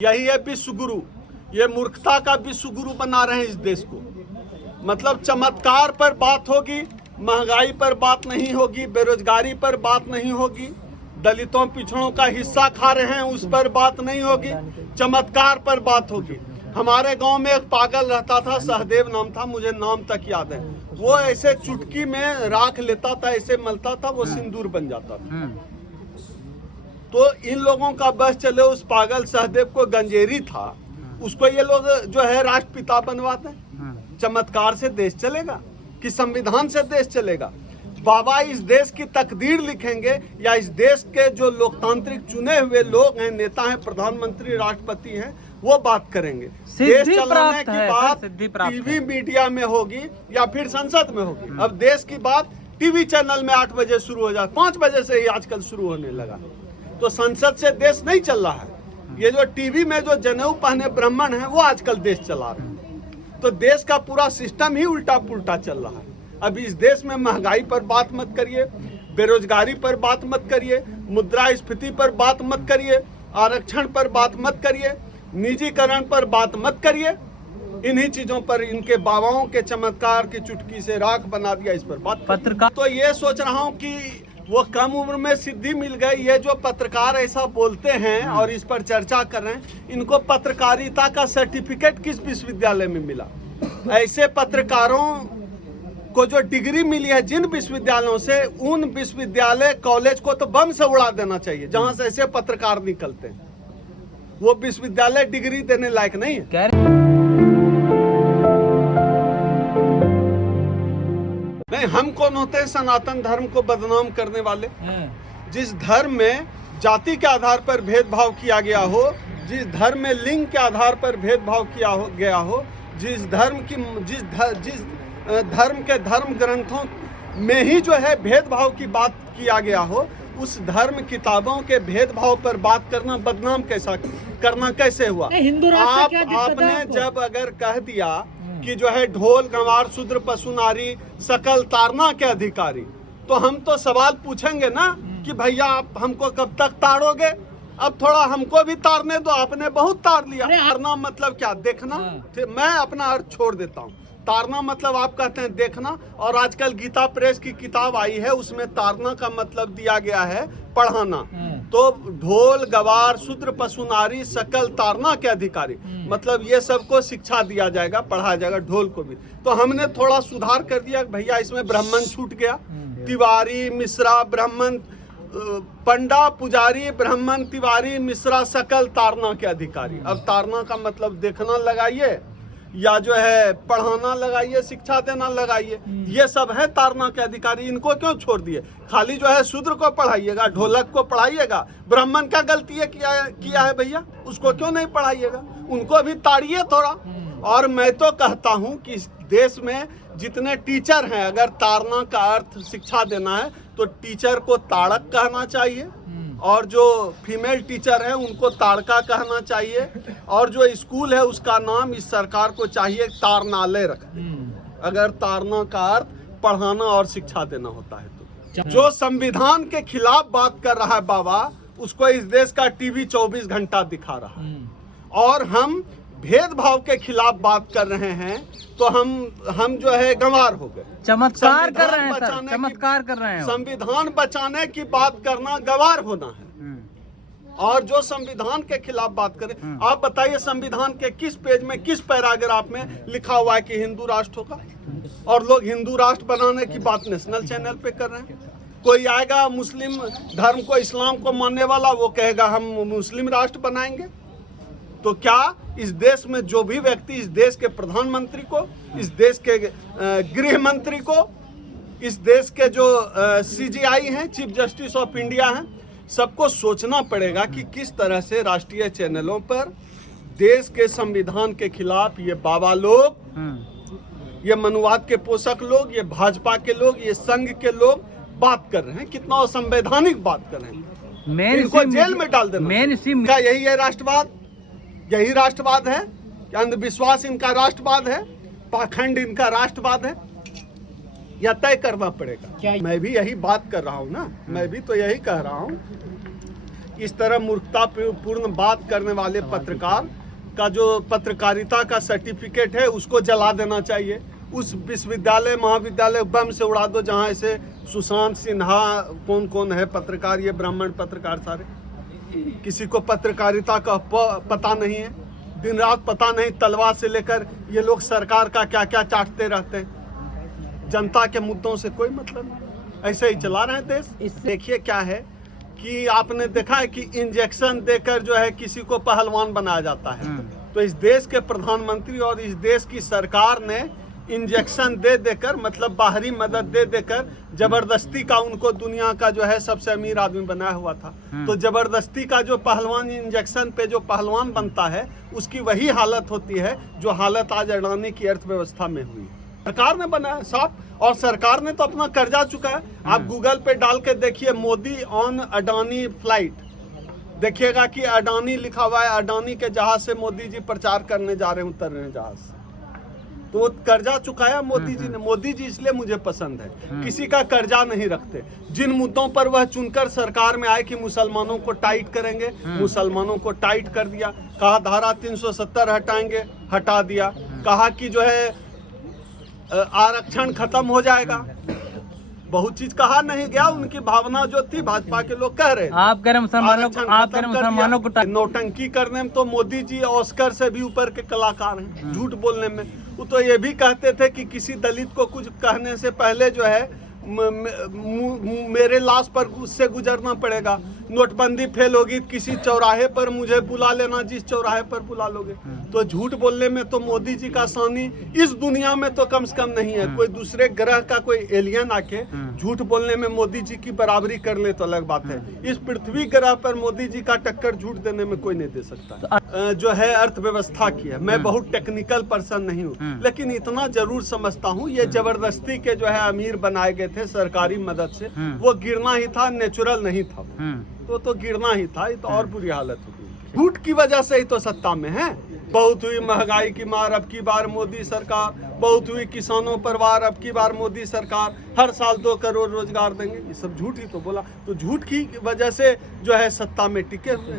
यही है विश्व गुरु। ये मूर्खता का विश्व गुरु बना रहे हैं इस देश को। मतलब चमत्कार पर बात होगी, महंगाई पर बात नहीं होगी, बेरोजगारी पर बात नहीं होगी, दलितों पिछड़ों का हिस्सा खा रहे हैं उस पर बात नहीं होगी, चमत्कार पर बात होगी। हमारे गांव में एक पागल रहता था, सहदेव नाम था, मुझे नाम तक याद है। वो ऐसे चुटकी में राख लेता था, ऐसे मलता था, वो सिंदूर बन जाता था। तो इन लोगों का बस चले, उस पागल सहदेव को गंजेरी था, उसको ये लोग जो है राष्ट्रपिता बनवाते हैं। चमत्कार से देश चलेगा कि संविधान से देश चलेगा? बाबा इस देश की तकदीर लिखेंगे या इस देश के जो लोकतांत्रिक चुने हुए लोग हैं, नेता हैं, प्रधानमंत्री, राष्ट्रपति हैं, वो बात करेंगे। देश चलाने की बात टीवी मीडिया में होगी या फिर संसद में होगी। अब देश की बात टीवी चैनल में 8 बजे शुरू हो जाए, 5 बजे से ही आजकल शुरू होने लगा। तो संसद से देश नहीं चल रहा है। ये जो टीवी में जो जनेऊ पहने ब्राह्मण हैं, वो आजकल देश चला रहे हैं। तो देश का पूरा सिस्टम ही उल्टा पुल्टा चल रहा है। अब इस देश में महंगाई पर बात मत करिए, बेरोजगारी पर बात मत करिए, मुद्रास्फीति पर बात मत करिए, आरक्षण पर बात मत करिए, निजीकरण पर बात मत करिए। इन्हीं चीजों पर, इनके बाबाओं के चमत्कार की चुटकी से राख बना दिया, इस पर बात पत्रकार। तो ये सोच रहा हूँ कि वो कम उम्र में सिद्धि मिल गई। ये जो पत्रकार ऐसा बोलते हैं और इस पर चर्चा कर रहे हैं, इनको पत्रकारिता का सर्टिफिकेट किस विश्वविद्यालय में मिला? ऐसे पत्रकारों को जो डिग्री मिली है जिन विश्वविद्यालयों से, उन विश्वविद्यालय कॉलेज को तो बम से उड़ा देना चाहिए जहां से ऐसे पत्रकार निकलते हैं। वो विश्वविद्यालय डिग्री देने लायक नहीं है। नहीं, हम कौन होते हैं सनातन धर्म को बदनाम करने वाले? जिस धर्म में जाति के आधार पर भेदभाव किया गया हो, जिस धर्म में लिंग के आधार पर भेदभाव गया हो, जिस धर्म के धर्म ग्रंथों में ही जो है भेदभाव की बात किया गया हो, उस धर्म किताबों के भेदभाव पर बात करना बदनाम कैसे हुआ? हिंदू राष्ट्र आपने जब अगर कह दिया कि जो है ढोल गंवार शूद्र पशु नारी सकल तारना के अधिकारी, तो हम तो सवाल पूछेंगे ना कि भैया आप हमको कब तक तारोगे? अब थोड़ा हमको भी तारने दो, आपने बहुत तार लिया। तारना मतलब क्या? देखना। मैं अपना अर्थ छोड़ देता हूँ। तारना मतलब आप कहते हैं देखना, और आजकल गीता प्रेस की किताब आई है, उसमें तारना का मतलब दिया गया है पढ़ाना। तो ढोल गवार शूद्र पशु नारी सकल तारना के अधिकारी, मतलब ये सबको शिक्षा दिया जाएगा, पढ़ाया जाएगा, ढोल को भी। तो हमने थोड़ा सुधार कर दिया, भैया इसमें ब्राह्मण छूट गया, तिवारी मिश्रा ब्राह्मण, पंडा पुजारी ब्राह्मण तिवारी मिश्रा सकल तारना के अधिकारी। अब तारना का मतलब देखना लगाइए या जो है पढ़ाना लगाइए, शिक्षा देना लगाइए, ये सब है तारना के अधिकारी। इनको क्यों छोड़ दिए? खाली जो है शूद्र को पढ़ाइएगा, ढोलक को पढ़ाइएगा, ब्राह्मण का गलती है किया है भैया, उसको क्यों नहीं पढ़ाइएगा? उनको भी ताड़िए थोड़ा। और मैं तो कहता हूं कि इस देश में जितने टीचर हैं, अगर तारना का अर्थ शिक्षा देना है तो टीचर को ताड़क कहना चाहिए, और जो फीमेल टीचर है उनको ताड़का कहना चाहिए, और जो स्कूल है उसका नाम इस सरकार को चाहिए तारनालय रखें, अगर तारना का अर्थ पढ़ाना और शिक्षा देना होता है तो। जो संविधान के खिलाफ बात कर रहा है बाबा, उसको इस देश का टीवी 24 घंटा दिखा रहा है। और हम भेदभाव के खिलाफ बात कर रहे हैं तो हम जो है गंवार हो गए। चमत्कार कर रहे हैं सर, चमत्कार कर रहे हैं। संविधान बचाने की बात करना गंवार होना है। और जो संविधान के खिलाफ बात करें, आप बताइए संविधान के किस पेज में, किस पैराग्राफ में लिखा हुआ है कि हिंदू राष्ट्र होगा? और लोग हिंदू राष्ट्र बनाने की बात नेशनल चैनल पे कर रहे हैं। कोई आएगा मुस्लिम धर्म को, इस्लाम को मानने वाला, वो कहेगा हम मुस्लिम राष्ट्र बनाएंगे। तो क्या इस देश में जो भी व्यक्ति, इस देश के प्रधानमंत्री को, इस देश के गृह मंत्री को, इस देश के जो CJI हैं, चीफ जस्टिस ऑफ इंडिया हैं, सबको सोचना पड़ेगा कि किस तरह से राष्ट्रीय चैनलों पर देश के संविधान के खिलाफ ये बाबा लोग, ये मनुवाद के पोषक लोग, ये भाजपा के लोग, ये संघ के लोग बात कर रहे हैं। कितना असंवैधानिक बात कर रहे हैं। इनको जेल में डाल देना। क्या यही है राष्ट्रवाद? यही राष्ट्रवाद है? अंधविश्वास इनका राष्ट्रवाद है? पाखंड इनका राष्ट्रवाद है? या तय करना पड़ेगा। मैं भी यही बात कर रहा हूँ ना, मैं भी तो यही कह रहा हूँ इस तरह मूर्खतापूर्ण बात करने वाले पत्रकार का जो पत्रकारिता का सर्टिफिकेट है उसको जला देना चाहिए। उस विश्वविद्यालय महाविद्यालय बम से उड़ा दो जहाँ ऐसे सुशांत सिन्हा कौन कौन है पत्रकार, ये ब्राह्मण पत्रकार सारे, किसी को पत्रकारिता का पता नहीं है, दिन रात पता नहीं, तलवार से लेकर ये लोग सरकार का क्या क्या चाटते रहते हैं, जनता के मुद्दों से कोई मतलब नहीं, ऐसे ही चला रहे हैं देश। देखिए क्या है कि आपने देखा है कि इंजेक्शन देकर जो है किसी को पहलवान बनाया जाता है, तो इस देश के प्रधानमंत्री और इस देश की सरकार ने इंजेक्शन दे देकर, मतलब बाहरी मदद दे देकर जबरदस्ती का उनको दुनिया का जो है सबसे अमीर आदमी बनाया हुआ था। तो जबरदस्ती का जो पहलवान इंजेक्शन पे जो पहलवान बनता है उसकी वही हालत होती है जो हालत आज अडानी की अर्थव्यवस्था में हुई। सरकार ने बनाया साफ, और सरकार ने तो अपना कर्जा चुका है। आप गूगल पे डाल के देखिए मोदी ऑन अडानी फ्लाइट, देखिएगा कि अडानी लिखा हुआ है, अडानी के जहाज से मोदी जी प्रचार करने जा रहे हैं, उतर रहे हैं जहाज से। तो वो कर्जा चुकाया मोदी जी ने। मोदी जी इसलिए मुझे पसंद है, किसी का कर्जा नहीं रखते। जिन मुद्दों पर वह चुनकर सरकार में आए कि मुसलमानों को टाइट करेंगे, मुसलमानों को टाइट कर दिया। कहा धारा 370 हटाएंगे, हटा दिया। कहा कि जो है आरक्षण खत्म हो जाएगा, बहुत चीज कहा नहीं गया। उनकी भावना जो थी भाजपा के लोग कह रहे, आप कह रहे मुसलमानों को नौटंकी करने में तो मोदी जी ऑस्कर से भी ऊपर के कलाकार हैं। झूठ बोलने में वो तो ये भी कहते थे कि किसी दलित को कुछ कहने से पहले जो है मेरे लाश पर उससे गुजरना पड़ेगा। नोटबंदी फेल होगी, किसी चौराहे पर मुझे बुला लेना, जिस चौराहे पर बुला लोगे। तो झूठ बोलने में तो मोदी जी का सानी इस दुनिया में तो कम से कम नहीं है। कोई दूसरे ग्रह का कोई एलियन आके झूठ बोलने में मोदी जी की बराबरी कर ले तो अलग बात है। इस पृथ्वी ग्रह पर मोदी जी का टक्कर झूठ देने में कोई नहीं दे सकता। जो है अर्थव्यवस्था की है, मैं बहुत टेक्निकल पर्सन नहीं हूँ, लेकिन इतना जरूर समझता हूँ ये जबरदस्ती के जो है अमीर बनाए गए थे सरकारी मदद से, वो गिरना ही था, नेचुरल नहीं था। तो गिरना ही था। ये तो और बुरी हालत होगी। झूठ की वजह से ही तो सत्ता में है। बहुत हुई महंगाई की मार, अब की बार मोदी सरकार। बहुत हुई किसानों पर वार, अब की बार मोदी सरकार। हर साल 2 करोड़ रोजगार देंगे, ये सब झूठ ही तो बोला। तो झूठ की वजह से जो है सत्ता में टिके हुए।